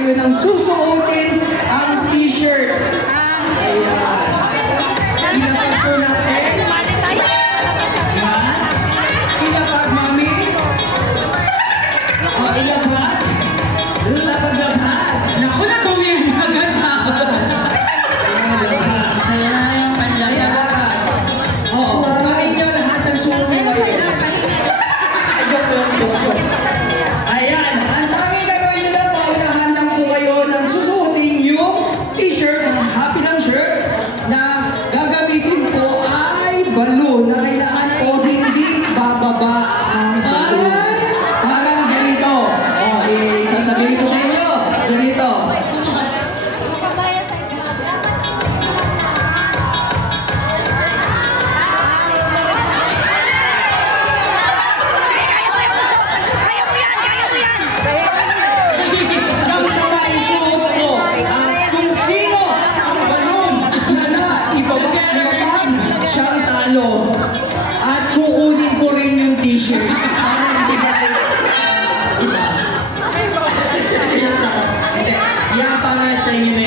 kayo ng susuotin ang t-shirt. Ayan. Ilapag po natin. Ayan. Ilapag, mami. O, ilapag. Lapag-lapag. Naku, nagawin agad ako. Kaya yung panlapag. Oo, pagkain nyo lahat ng suot nyo ngayon. Ayan, ang tanging gagawin nyo lang, paunahan lang po kayo ng susuotin yung t-shirt, happy ng shirt, na gagamitin po ay balloon na kailangan po hindi bababa ang balloon. Parang ganito. O, sasabihin ko sa inyo. Ganito. Nang sa maisuot ko, kung sino ang balloon na ibabag siyang talo. At kukunin ko rin yung t-shirt para ibigay iba. Hindi, yan para sa inyo na